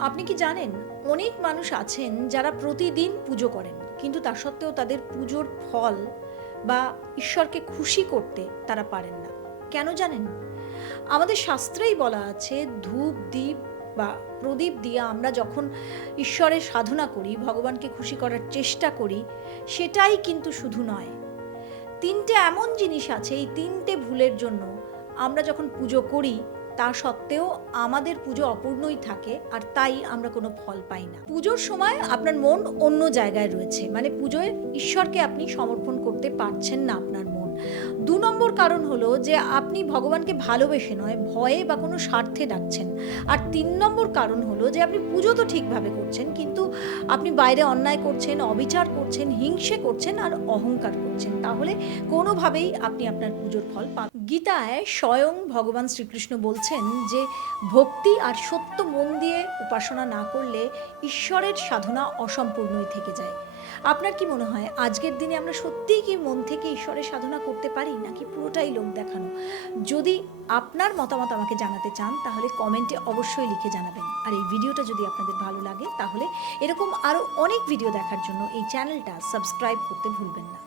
আপনি কি জানেন অনেক মানুষ আছেন যারা প্রতিদিন পুজো করেন কিন্তু তা সত্ত্বেও তাদের পুজোর ফল বা ঈশ্বরকে খুশি করতে তারা পারেন না। কেন জানেন? আমাদের শাস্ত্রেই বলা আছে ধূপ দ্বীপ বা প্রদীপ দিয়ে আমরা যখন ঈশ্বরের সাধনা করি, ভগবানকে খুশি করার চেষ্টা করি, সেটাই কিন্তু শুধু নয়, তিনটে এমন জিনিস আছে, এই তিনটে ভুলের জন্য আমরা যখন পুজো করি তা সত্ত্বেও আমাদের পুজো অপূর্ণই থাকে আর তাই আমরা কোনো ফল পাই না। পুজোর সময় আপনার মন অন্য জায়গায় রয়েছে, মানে পুজোয় ঈশ্বরকে আপনি সমর্পণ করতে পারছেন না আপনার মন। ২ নম্বর কারণ হলো যে আপনি ভগবানকে ভালোবেসে নয়, ভয়ে বা কোনো স্বার্থে ডাকছেন। আর ৩ নম্বর কারণ হলো যে আপনি পুজো তো ঠিকভাবে করছেন কিন্তু আপনি বাইরে অন্যায় করছেন, অবিচার করছেন, হিংসে করছেন আর অহংকার করছেন। তাহলে কোনোভাবেই আপনি আপনার পুজোর ফল পাবেন। গীতায় স্বয়ং ভগবান শ্রীকৃষ্ণ বলছেন যে ভক্তি আর সত্য মন দিয়ে উপাসনা না করলে ঈশ্বরের সাধনা অসম্পূর্ণই থেকে যায়। আপনার কি মনে হয় আজকের দিনে আমরা সত্যিই কি মন থেকে ঈশ্বরের সাধনা করতে পারি, নাকি পুরোটাই লোক দেখানো? যদি আপনার মতামত আমাকে জানাতে চান তাহলে কমেন্টে অবশ্যই লিখে জানাবেন। আর এই ভিডিওটা যদি আপনাদের ভালো লাগে তাহলে এরকম আরও অনেক ভিডিও দেখার জন্য এই চ্যানেলটা সাবস্ক্রাইব করতে ভুলবেন না।